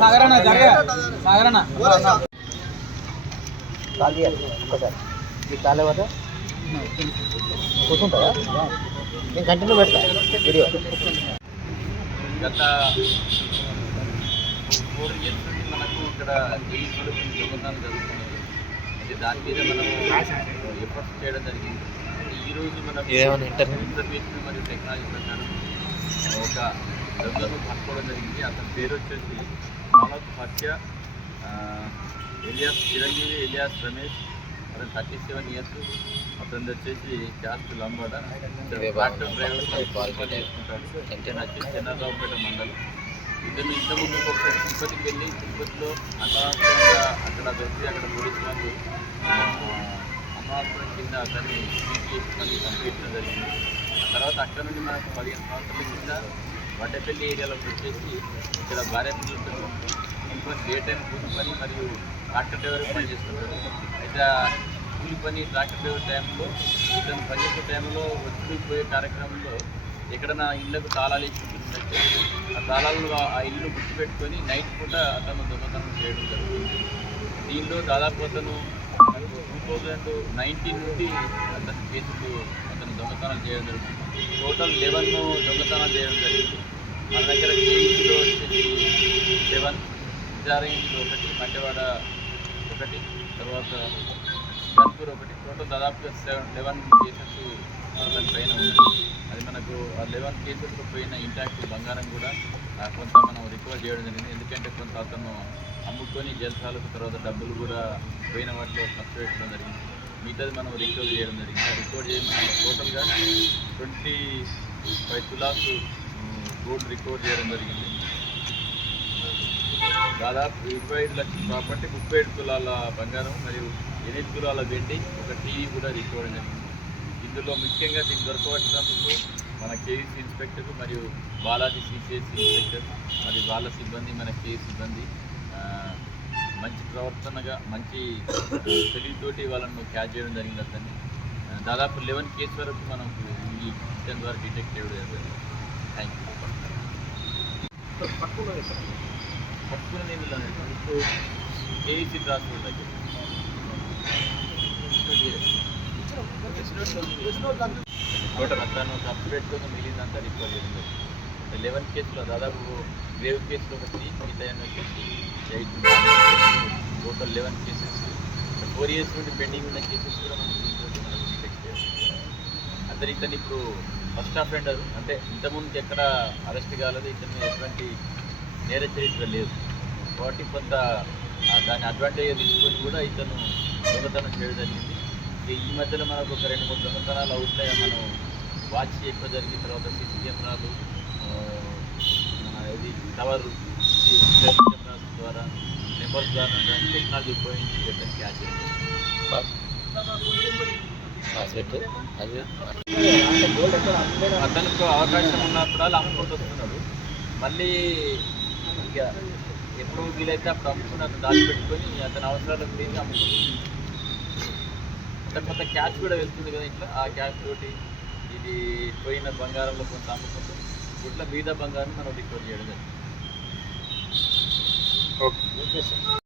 సాగరణ సాగరణ కంటిన్యూ పెడతా వీడియో గత ఫోర్ ఇయర్స్ మనకు ఇక్కడ జై జరుగుతుంది అయితే దాని మీద మనం ఎఫర్ట్స్ చేయడం జరిగింది. ఈ రోజు మనం? ఇన్ఫర్మేషన్ మరియు టెక్నాలజీ ప్రకారం ఒక దొంగను పట్టుకోవడం జరిగింది. అతని పేరు వచ్చేసి మహమ్మద్ హత్య ఎలియాస్ చిరంజీవి ఎలియాస్ రమేష్ అతను థర్టీ సెవెన్ ఇయర్స్ అతను వచ్చేసి క్యాస్ట్ లంబడ. ట్రాక్టర్. డ్రైవర్ చేసుకుంటాడు. వచ్చి చెన్నారావుపేట మండలం. ఇద్దరు ఇంతకు ముందు ఒకసారి తిరుపతికి వెళ్ళి తిరుపతిలో అనవసరంగా అక్కడ దొరికి అక్కడ పోలీసు వాళ్ళు అనవసరం కింద అతన్ని ట్రీట్ పంపించడం జరిగింది. తర్వాత అక్కడ నుండి మనకు పదిహేను సంవత్సరాల కింద వడ్డపల్లి ఏరియాలో వచ్చేసి ఇక్కడ భార్య పిల్లలతో ఇంకొక డే టైం కూలి పని మరియు ట్రాక్టర్ డ్రైవర్ పని చేస్తుంటాడు అయితే కూలి పని ట్రాక్టర్ డ్రైవర్ టైంలో ఇతను పనిచేసే టైంలో వచ్చి పోయే కార్యక్రమంలో ఎక్కడన్నా ఇళ్ళకు తాళాలు ఇచ్చుకుంటున్నట్టు ఆ ఆ- ఇల్లు గుర్తుపెట్టుకొని నైట్ పూట అతను దొంగతనం చేయడం జరుగుతుంది. దీనిలో దాదాపు అతను టూ థౌజండ్ నైన్టీన్ నుండి అతని కేసులు అతను దొంగతనం చేయడం జరుగుతుంది. టోటల్ లెవెన్ దొంగతనం చేయడం జరిగింది. మన దగ్గర కేజీలో వచ్చేసి లెవెన్ విచారింగ్లో ఒకటి మట్టెవాడ ఒకటి తర్వాత గన్పూర్ ఒకటి. టోటల్ దాదాపుగా సెవెన్ లెవెన్ కేసెస్ దాని పైన ఉన్నాయి. అది మనకు ఆ లెవెన్ కేసెస్ పోయిన ఇంటాక్ట్ బంగారం కూడా ఆ, కొంత మనం రికవర్ చేయడం జరిగింది. ఎందుకంటే కొంత అతను అమ్ముకొని జల్సాలకు తర్వాత డబ్బులు కూడా పోయిన వాటిలో ఖర్చు పెట్టడం జరిగింది. మిగతాది మనం రికవర్ చేయడం జరిగింది. రికవర్ చేయడం టోటల్గా ట్వంటీ ఫైవ్ తులాస్ గోల్డ్ రికవర్ చేయడం జరిగింది. దాదాపు ఇరవై ఐదు లక్షల ప్రాపర్టీ ముప్పై ఏడు తులాల బంగారం మరియు ఎనిమిది తులాల వెండి ఒక టీవీ కూడా రికవర్ జరిగింది ఇందులో ముఖ్యంగా దీన్ని దొరకవచ్చినందుకు మన కేవీసీ ఇన్స్పెక్టర్ మరియు బాలాజీ సిసిఎస్ ఇన్స్పెక్టర్ మరియు వాళ్ళ సిబ్బంది మన కేవీ సిబ్బంది మంచి ప్రవర్తనగా మంచి తెలివితోటి వాళ్ళను క్యాచ్ చేయడం జరిగింది అతన్ని. దాదాపు లెవెన్ కేసు వరకు మనకు ఈ సిస్టమ్ ద్వారా డిటెక్ట్ చేయడం జరిగింది. Thank you. పట్టుకున్న నీళ్ళు ఇప్పుడు ఏసీ ట్రాన్స్పోర్ట్ దగ్గర టోటల్ అతను ఖర్చు పెట్టుకొని మిగిలిందంతా రికవర్ లెవెన్ కేసులో దాదాపు గ్రేవ్ కేసులో ఒకటి మిగతా వచ్చేసి eight total eleven cases four years నుండి పెండింగ్ ఉన్న కేసెస్ కూడా మనం అందరు ఇతను ఇప్పుడు ఫస్ట్ అఫెండర్ అంటే ఇంతకుముందు ఎక్కడ అరెస్ట్ కాలేదు ఇతని ఎటువంటి నేర చరిత్ర లేదు. కాబట్టి కొంత దాని అడ్వాంటేజ్ తీసుకొని కూడా ఇతను దొంగతనం చేయడం జరిగింది. ఈ మధ్యలో మనకు ఒక రెండు మూడు దొంగతనాలు అవుతాయి మనం వాచ్ ఎక్కువ జరిగిన తర్వాత సీసీ కెమెరాలు ఇది టవర్ కెమెరాస్ ద్వారా నెంబర్స్ ద్వారా దాని టెక్నాలజీ ఉపయోగించి చేయడం క్యాచ్ అతనికి అవకాశం ఉన్నప్పుడు అమ్ముకుంటూ వస్తున్నాడు. మళ్ళీ ఇక ఎప్పుడు వీలైతే అప్పుడు అమ్ముకుని అతను దాచిపెట్టుకొని అతని అవసరాలకు తీసి అమ్ముకుంటుంది కొంత క్యాష్ కూడా వెళ్తుంది కదా ఇట్లా. ఆ క్యాష్ తోటి ఇది పోయిన బంగారంలో కొంత అమ్ముకుంటూ ఇట్లా మిగతా బంగారం మనం రికవర్ చేయడం జరిగింది ఓకే.